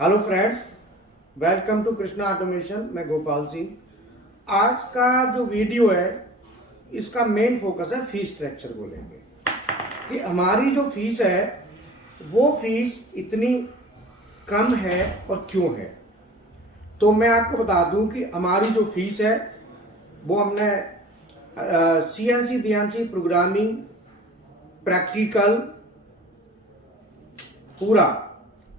Hello friends, welcome to Krishna automation. मैं गोपाल सिंह। आज का जो वीडियो है इसका मेन फोकस है फीस स्ट्रक्चर को लेके कि हमारी जो फीस है वो फीस इतनी कम है और क्यों है। तो मैं आपको बता दूं कि हमारी जो फीस है वो हमने CNC BNC प्रोग्रामिंग प्रैक्टिकल पूरा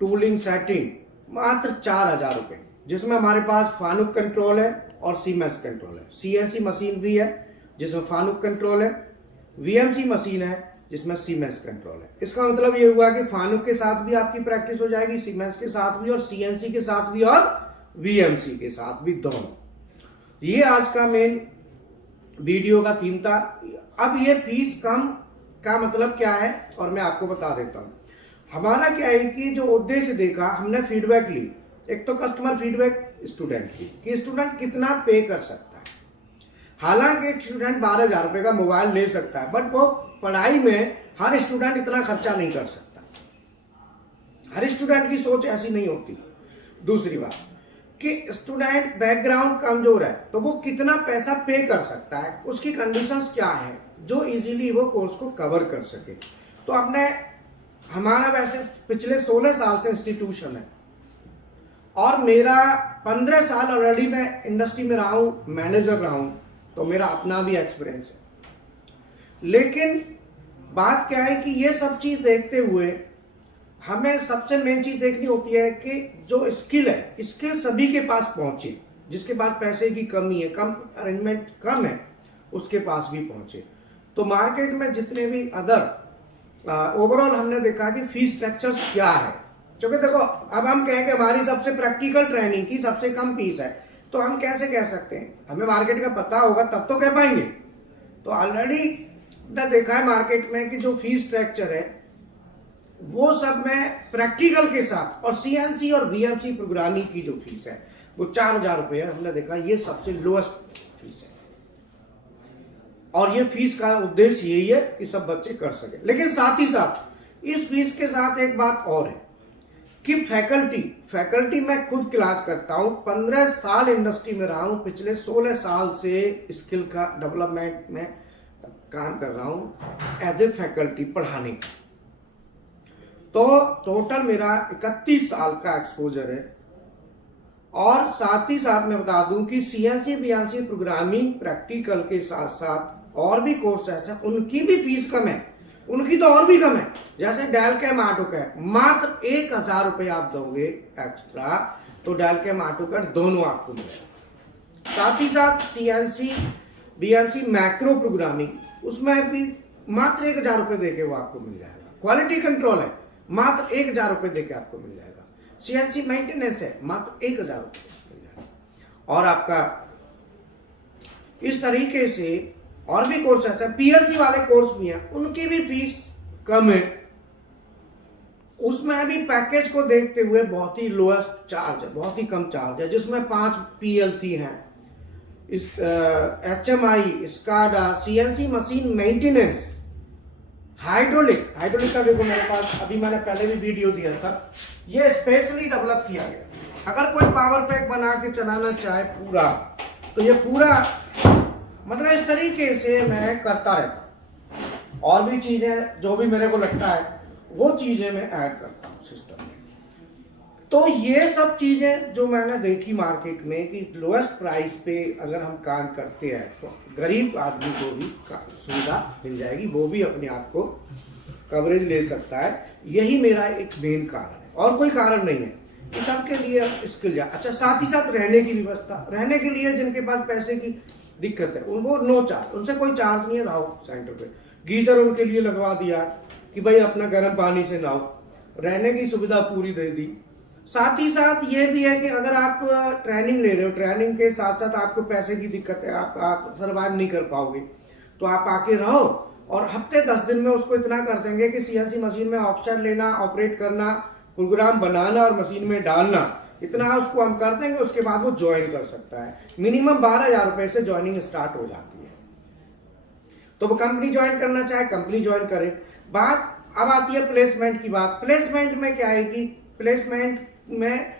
टूलिंग सेटिंग मात्र 4,000 रुपये, जिसमें हमारे पास फानुक कंट्रोल है और सीमेंस कंट्रोल है। CNC मशीन भी है जिसमें फानुक कंट्रोल है, VMC मशीन है जिसमें सीमेंस कंट्रोल है। इसका मतलब ये हुआ कि फानुक के साथ भी आपकी प्रैक्टिस हो जाएगी, सीमेंस के साथ भी, और CNC के साथ भी, और VMC के साथ भी, दोनों। ये आज का मेन वीडियो का थीम था। अब ये फीस कम का मतलब क्या है और मैं आपको बता देता हूँ। हमारा क्या है कि जो उद्देश्य देखा, हमने फीडबैक ली। एक तो कस्टमर फीडबैक स्टूडेंट की कि स्टूडेंट कितना पे कर सकता है। हालांकि एक स्टूडेंट 12,000 रुपये का मोबाइल ले सकता है, बट वो पढ़ाई में हर स्टूडेंट इतना खर्चा नहीं कर सकता। हर स्टूडेंट की सोच ऐसी नहीं होती। दूसरी बात कि स्टूडेंट बैकग्राउंड कमजोर है तो वो कितना पैसा पे कर सकता है, उसकी कंडीशंस क्या है जो इजीली वो कोर्स को कवर कर सके। तो अपने हमारा वैसे पिछले 16 साल से इंस्टीट्यूशन है और मेरा 15 साल ऑलरेडी मैं इंडस्ट्री में रहा हूँ, मैनेजर रहा हूँ, तो मेरा अपना भी एक्सपीरियंस है। लेकिन बात क्या है कि ये सब चीज़ देखते हुए हमें सबसे मेन चीज़ देखनी होती है कि जो स्किल है, स्किल सभी के पास पहुँचे। जिसके पास पैसे की कमी है, कम अरेंजमेंट कम है, उसके पास भी पहुँचे। तो मार्केट में जितने भी अदर ओवरऑल हमने देखा कि फीस स्ट्रक्चर्स क्या है। क्योंकि देखो, अब हम कहें कि हमारी सबसे प्रैक्टिकल ट्रेनिंग की सबसे कम फीस है, तो हम कैसे कह सकते हैं? हमें मार्केट का पता होगा तब तो कह पाएंगे। तो ऑलरेडी हमने देखा है मार्केट में कि जो फीस स्ट्रक्चर है वो सब में प्रैक्टिकल के साथ और CNC और VMC प्रोग्रामिंग की जो फीस है वो 4,000 रुपये है। हमने देखा ये सबसे लोएस्ट फीस है और ये फीस का उद्देश्य यही है कि सब बच्चे कर सके। लेकिन साथ ही साथ इस फीस के साथ एक बात और है कि फैकल्टी मैं खुद क्लास करता हूं। 15 साल इंडस्ट्री में रहा हूं, पिछले 16 साल से स्किल का डेवलपमेंट में काम कर रहा हूं एज ए फैकल्टी पढ़ाने का। तो टोटल मेरा 31 साल का एक्सपोजर है। और साथ ही साथ मैं बता दूं कि CNC BNC प्रोग्रामिंग प्रैक्टिकल के साथ साथ और भी कोर्सेस हैं, उनकी भी फीस कम है, उनकी तो और भी कम है। जैसे डेलकैम ऑटोकैड, मात्र 1,000 रुपये आप दोगे एक्स्ट्रा तो डेलकैम ऑटोकैड दोनों आपको मिलेगा। साथ ही साथ CNC BNC मैक्रो प्रोग्रामिंग, उसमें भी मात्र 1,000 रुपये देके वो आपको मिल जाएगा। क्वालिटी कंट्रोल है, मात्र 1,000 रुपये देके आपको मिल जाएगा। CNC मेंटेनेंस है, मात्र 1,000 रुपये मिल जाएगा। और आपका इस तरीके से और भी कोर्सेस है, PLC वाले कोर्स भी हैं, उनकी भी फीस कम है। उसमें भी पैकेज को देखते हुए बहुत ही लोएस्ट चार्ज है, बहुत ही कम चार्ज है, जिसमें 5 PLC हैं, इस HMI, SCADA, CNC machine maintenance, hydraulic का देखो मेरे पास, अभी मैंने पहले भी वीडियो दिया था, ये स्पेशली डेवलप किया गया। अगर कोई पावर पैक बना के चलाना चाहे पूरा, तो ये पूरा मतलब इस तरीके से मैं करता रहता हूँ। और भी चीजें जो भी मेरे को लगता है वो चीजें मैं ऐड करता हूँ सिस्टम में। तो ये सब चीजें जो मैंने देखी मार्केट में कि लोएस्ट प्राइस पे अगर हम काम करते हैं तो गरीब आदमी को भी सुविधा मिल जाएगी, वो भी अपने आप को कवरेज ले सकता है। यही मेरा एक मेन कारण है और कोई कारण नहीं है कि सबके लिए स्किल जाए। अच्छा, साथ ही साथ रहने की व्यवस्था, रहने के लिए जिनके पास पैसे की दिक्कत है उनको नो चार्ज, उनसे कोई चार्ज नहीं है। राहु सेंटर पे गीजर उनके लिए लगवा दिया कि भाई अपना गर्म पानी से नहाओ, रहने की सुविधा पूरी दे दी। साथ ही साथ ये भी है कि अगर आप ट्रेनिंग ले रहे हो, ट्रेनिंग के साथ साथ आपको पैसे की दिक्कत है, आप सर्वाइव नहीं कर पाओगे, तो आप आके रहो और हफ्ते 10 दिन में उसको इतना कर देंगे कि CNC मशीन में ऑप्शन लेना, ऑपरेट करना, प्रोग्राम बनाना और मशीन में डालना, इतना उसको हम कर देंगे। उसके बाद वो ज्वाइन कर सकता है। मिनिमम 12,000 रुपये से ज्वाइनिंग स्टार्ट हो जाती है। तो वो कंपनी ज्वाइन करना चाहे कंपनी ज्वाइन करे। बात अब आती है प्लेसमेंट की बात। प्लेसमेंट में क्या है कि प्लेसमेंट में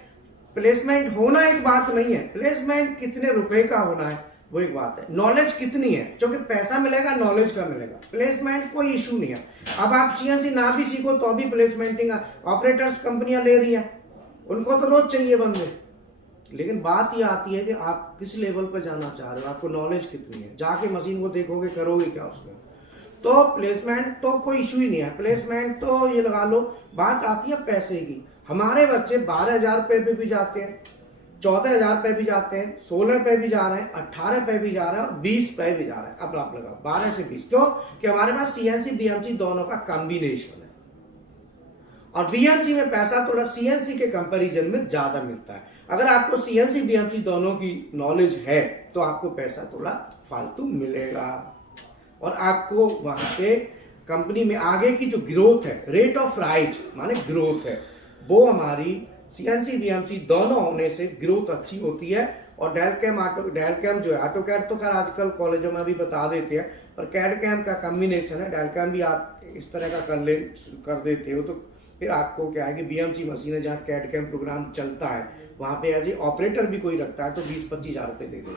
प्लेसमेंट होना एक बात नहीं है, प्लेसमेंट कितने रुपए का होना है वो एक बात है, नॉलेज कितनी है, क्योंकि पैसा मिलेगा नॉलेज का मिलेगा, प्लेसमेंट कोई इशू नहीं है। अब आप सीएनसी ना भी सीखो तो भी प्लेसमेंटिंग ऑपरेटर्स कंपनियां ले रही है, उनको तो रोज चाहिए बंदे। लेकिन बात ये आती है कि आप किस लेवल पर जाना चाह रहे हो, आपको नॉलेज कितनी है, जाके मशीन को देखोगे करोगे क्या उसमें। तो प्लेसमेंट तो कोई इशू ही नहीं है, प्लेसमेंट तो ये लगा लो। बात आती है पैसे की, हमारे बच्चे 12,000 रुपये पे भी जाते हैं, 14,000 रुपये भी जाते हैं, 16 पे भी जा रहे हैं, 18 पे भी जा रहे हैं और 20 पे भी जा रहे हैं। अब आप लगाओ 12 से 20, क्यों कि हमारे पास सीएनसी बीएमसी दोनों का कॉम्बिनेशन है, और बीएमसी में पैसा थोड़ा सीएनसी के कंपैरिजन में ज्यादा मिलता है। अगर आपको सीएनसी बीएमसी दोनों की नॉलेज है तो आपको पैसा थोड़ा फालतू मिलेगा, और आपको वहां पे कंपनी में आगे की जो ग्रोथ है, रेट ऑफ राइज माने ग्रोथ है, वो हमारी सीएनसी बीएमसी दोनों होने से ग्रोथ अच्छी होती है। और डेलकैम जो है, ऑटोकैड तो खैर आजकल कॉलेजों में भी बता देते हैं, पर कैड कैम का कॉम्बिनेशन है, डेलकैम भी आप इस तरह का कर देते हो, तो फिर आपको क्या है कि बीएमसी मशीन है जहाँ कैड कैम प्रोग्राम चलता है, वहां पे एज ए ऑपरेटर भी कोई रखता है तो 20-25 हज़ार रुपये दे देगा।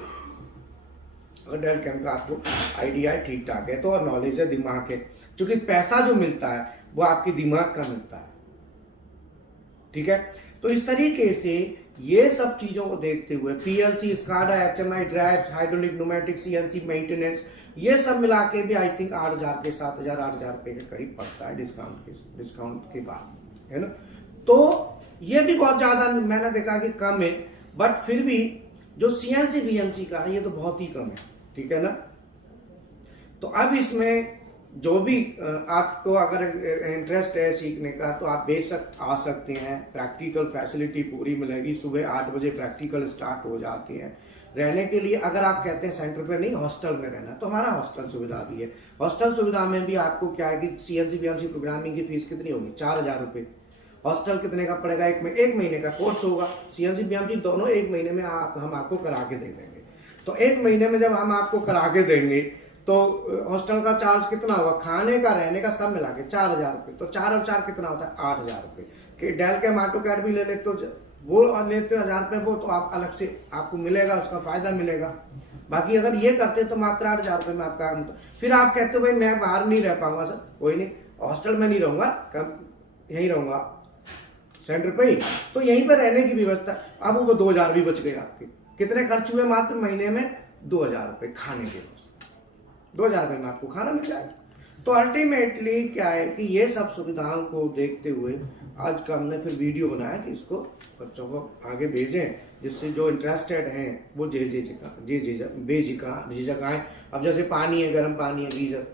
अगर डेलकैम का आपको आइडिया है, ठीक ठाक है तो, और नॉलेज है, दिमाग है, क्योंकि पैसा जो मिलता है वो आपके दिमाग का मिलता है, ठीक है। तो इस तरीके से ये सब चीजों को देखते हुए PLC, SCADA, HMI drives, hydraulic, pneumatic, CNC maintenance, ये सब मिला के भी आई थिंक 8,000 के 7,000 8,000 रुपए के करीब पड़ता है डिस्काउंट के बाद, है ना। तो ये भी बहुत ज्यादा मैंने देखा कि कम है, बट फिर भी जो सीएनसी बीएमसी का है ये तो बहुत ही कम है, ठीक है ना। तो अब इसमें जो भी आपको अगर इंटरेस्ट है सीखने का तो आप बेशक आ सकते हैं, प्रैक्टिकल फैसिलिटी पूरी मिलेगी, सुबह 8 बजे प्रैक्टिकल स्टार्ट हो जाती है। रहने के लिए अगर आप कहते हैं सेंटर पे नहीं हॉस्टल में रहना, तो हमारा हॉस्टल सुविधा भी है। हॉस्टल सुविधा में भी आपको क्या है कि सीएनसी बीएमसी प्रोग्रामिंग की फीस कितनी होगी, 4,000 रुपये। हॉस्टल कितने का पड़ेगा, एक महीने का कोर्स होगा, सीएनसी बीएमसी दोनों 1 महीने में हम आपको करा के दे देंगे। तो 1 महीने में जब हम आपको करा के देंगे तो हॉस्टल का चार्ज कितना होगा, खाने का रहने का सब मिला के 4,000 रुपये। तो 4 और 4 कितना होता है, 8,000 रुपये। कि डेलकैम ऑटोकैड भी ले लेते हो, वो लेते हो 1,000 रुपये, वो तो आप अलग से आपको मिलेगा, उसका फायदा मिलेगा। बाकी अगर ये करते तो मात्र 8,000 रुपये में आपका। फिर आप कहते हो भाई मैं बाहर नहीं रह पाऊंगा, सर कोई नहीं, हॉस्टल में नहीं रहूंगा, यहीं रहूंगा सेंटर पे ही, तो यहीं पर रहने की व्यवस्था। अब वो 2,000 भी बच गए आपके। कितने खर्च हुए मात्र महीने में, 2,000 रुपये खाने के, बस 2,000 रुपये में आपको खाना मिल जाएगा। तो अल्टीमेटली क्या है कि ये सब सुविधाओं को देखते हुए आज का हमने फिर वीडियो बनाया कि इसको बच्चों को आगे भेजें, जिससे जो इंटरेस्टेड हैं वो बेझिझक आए। अब जैसे पानी है, गर्म पानी है, गीजर,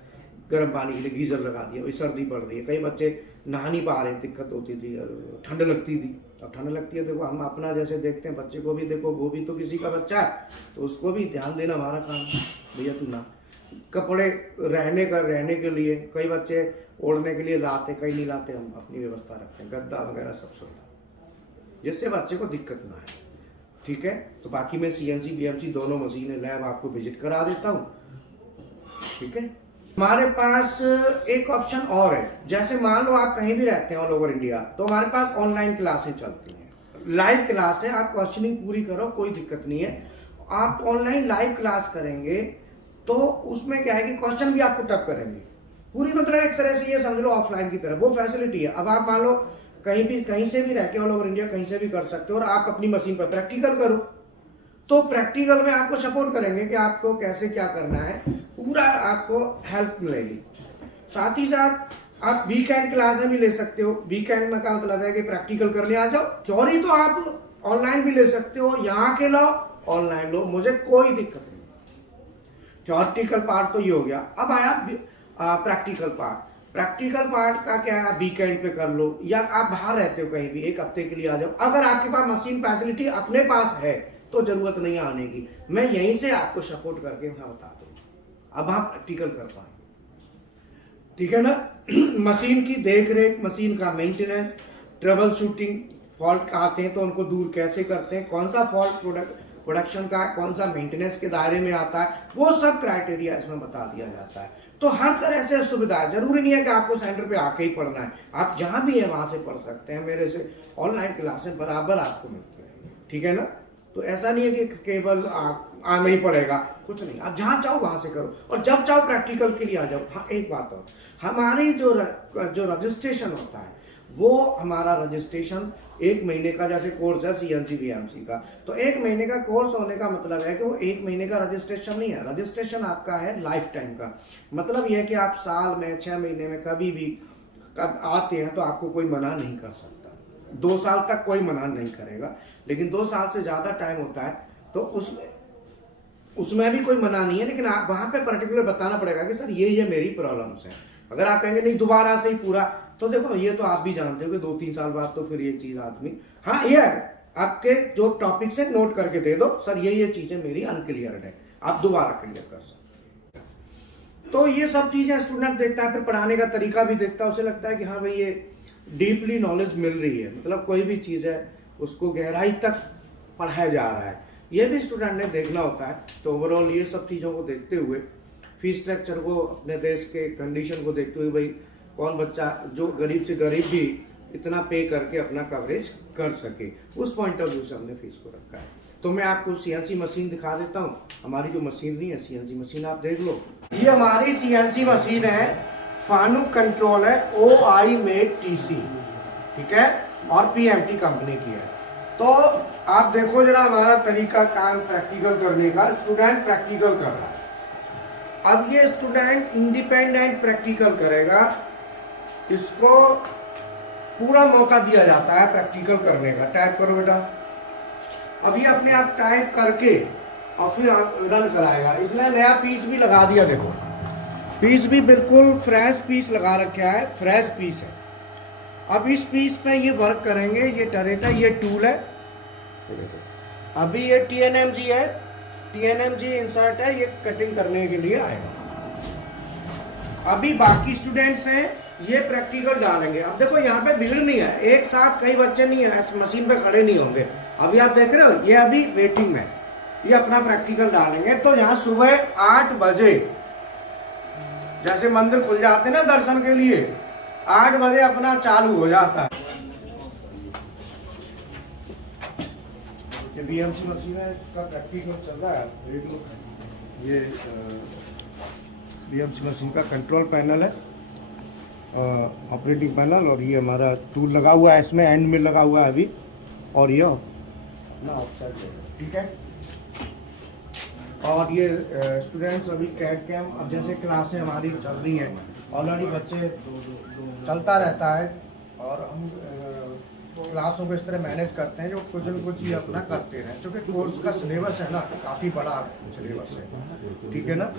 गर्म पानी के लिए गीजर लगा दिया, वही सर्दी पड़ रही है, कई बच्चे नहा नहीं पा रहे, दिक्कत होती थी, ठंड लगती थी। अब ठंड लगती है, देखो हम अपना जैसे देखते हैं, बच्चे को भी देखो, वो भी तो किसी का बच्चा है, तो उसको भी ध्यान देना हमारा काम है, भैया तू ना। कपड़े रहने के लिए कई बच्चे ओढ़ने के लिए लाते, कई नहीं लाते, हम अपनी व्यवस्था रखते हैं, गद्दा वगैरह सब सुविधा, जिससे बच्चे को दिक्कत ना आए, ठीक है। तो बाकी मैं सीएनसी बीएमसी दोनों मशीनें लैब आपको विजिट करा देता हूँ, ठीक है। हमारे पास एक ऑप्शन और है, जैसे मान लो आप कहीं भी रहते हैं ऑल ओवर इंडिया, तो हमारे पास ऑनलाइन क्लासें चलती हैं, लाइव क्लास है, आप क्वेश्चनिंग पूरी करो, कोई दिक्कत नहीं है। आप ऑनलाइन लाइव क्लास करेंगे तो उसमें क्या है कि क्वेश्चन भी आपको टफ करेंगे पूरी, मतलब एक तरह से ये समझ लो ऑफलाइन की तरह, वो फैसिलिटी है। अब आप मान लो कहीं से भी रह के ऑल ओवर इंडिया कहीं से भी कर सकते हो, और आप अपनी मशीन पर प्रैक्टिकल करो, तो प्रैक्टिकल में आपको सपोर्ट करेंगे कि आपको कैसे क्या करना है, पूरा आपको हेल्प मिलेगी। साथ ही साथ आप वीकेंड क्लासें भी ले सकते हो। वीकेंड में क्या मतलब है कि प्रैक्टिकल करने आ जाओ, थ्योरी तो आप ऑनलाइन भी ले सकते हो, यहाँ के लो ऑनलाइन लो, मुझे कोई दिक्कत नहीं। थ्योरेटिकल पार्ट तो ये हो गया, अब आया प्रैक्टिकल पार्ट। प्रैक्टिकल पार्ट का क्या है, वीकेंड पे कर लो, या आप बाहर रहते हो कहीं भी, 1 हफ्ते के लिए आ जाओ। अगर आपके पास मशीन फैसिलिटी अपने पास है तो जरूरत नहीं आने की, मैं यहीं से आपको सपोर्ट करके मैं बता दूंगा, अब आप प्रैक्टिकल कर पाएंगे, ठीक है ना। मशीन की देख रेख, मशीन का मेंटेनेंस, ट्रबल शूटिंग, फॉल्ट आते हैं तो उनको दूर कैसे करते हैं, कौन सा प्रोडक्शन का है, कौन सा मेंटेनेंस के दायरे में आता है, वो सब क्राइटेरिया इसमें बता दिया जाता है। तो हर तरह से सुविधा है, जरूरी नहीं है कि आपको सेंटर पे आके ही पढ़ना है, आप जहां भी है वहां से पढ़ सकते हैं। मेरे से ऑनलाइन क्लासेस बराबर आपको मिलती है, ठीक है ना। तो ऐसा नहीं है कि केवल आना ही पड़ेगा, कुछ नहीं, आप जहां चाहो वहां से करो, और जब चाहो प्रैक्टिकल के लिए आ जाओ। हाँ, एक बात और, हमारी जो रजिस्ट्रेशन होता है, वो हमारा रजिस्ट्रेशन 1 महीने का जैसे कोर्स है सीएनसी वीएमसी का, तो 1 महीने का कोर्स होने का मतलब है कि वो 1 महीने का रजिस्ट्रेशन नहीं है, रजिस्ट्रेशन आपका है लाइफ टाइम का। मतलब यह है कि आप साल में 6 महीने में कभी भी कब आते हैं तो आपको कोई मना नहीं कर सकता। 2 साल तक कोई मना नहीं करेगा, लेकिन 2 साल से ज्यादा टाइम होता है तो उसमें भी कोई मना नहीं है, लेकिन आप वहां पे पर्टिकुलर बताना पड़ेगा कि सर ये मेरी प्रॉब्लम्स हैं। अगर आप कहेंगे नहीं दोबारा से ही पूरा, तो देखो ये तो आप भी जानते हो कि 2-3 साल बाद तो फिर ये चीज आदमी, हाँ ये है, आपके जो टॉपिक से नोट करके दे दो, सर ये चीजें मेरी अनक्लियर्ड है, आप दोबारा क्लियर कर सकते हैं। तो ये सब चीजें स्टूडेंट देखता है, फिर पढ़ाने का तरीका भी देखता है, उसे लगता है कि हाँ भाई ये डीपली नॉलेज मिल रही है, मतलब कोई भी चीज है उसको गहराई तक पढ़ाया जा रहा है, ये भी स्टूडेंट ने देखना होता है। तो ओवरऑल ये सब चीज़ों को देखते हुए, फीस स्ट्रक्चर को, अपने देश के कंडीशन को देखते हुए, भाई कौन बच्चा जो गरीब से गरीब भी इतना पे करके अपना कवरेज कर सके, उस पॉइंट ऑफ व्यू से हमने फीस को रखा है। तो मैं आपको सीएनसी मशीन दिखा देता हूँ, हमारी जो मशीनरी है सीएनसी मशीन आप देख लो। ये हमारी सीएनसी मशीन है, फानुक कंट्रोल है, OI मेड TC, ठीक है, और PMT कंपनी की है। तो आप देखो जरा हमारा तरीका काम प्रैक्टिकल करने का, स्टूडेंट प्रैक्टिकल कर रहा है। अब ये स्टूडेंट इंडिपेंडेंट प्रैक्टिकल करेगा, इसको पूरा मौका दिया जाता है प्रैक्टिकल करने का। टाइप करो बेटा, अभी अपने आप टाइप करके और फिर रन कराएगा। इसने नया पीस भी लगा दिया, देखो पीस भी बिल्कुल फ्रेश पीस लगा रखा है, फ्रेश पीस है। अब इस पीस पे ये वर्क करेंगे, ये टरेट है, ये टूल है, अभी ये TNMG है, TNMG इंसर्ट है, ये कटिंग करने के लिए आएगा। अभी बाकी स्टूडेंट्स हैं, ये प्रैक्टिकल डालेंगे। अब देखो यहाँ पे भीड़ नहीं है, एक साथ कई बच्चे नहीं है, मशीन पे खड़े नहीं होंगे। अभी आप देख रहे हो ये अभी वेटिंग में, ये अपना प्रैक्टिकल डालेंगे। तो यहाँ सुबह 8 बजे जैसे मंदिर खुल जाते हैं ना दर्शन के लिए, 8 बजे अपना चालू हो जाता है। ये BMC मशीन है, इसका प्रैक्टिकल चल रहा है, देख लो। ये BMC मशीन का कंट्रोल पैनल है, ऑपरेटिंग पैनल, और ये हमारा टूल लगा हुआ है, इसमें एंड में लगा हुआ है अभी, और ये ना ऑफसेट है, ठीक है। और ये स्टूडेंट्स अभी कैट कैम, अब जैसे क्लासें हमारी चल रही हैं, ऑलरेडी बच्चे चलता रहता है, और हम क्लासों को इस तरह मैनेज करते हैं जो कुछ न कुछ ये अपना करते रहें, क्योंकि कोर्स का सिलेबस है ना, काफ़ी बड़ा सिलेबस है, ठीक है ना।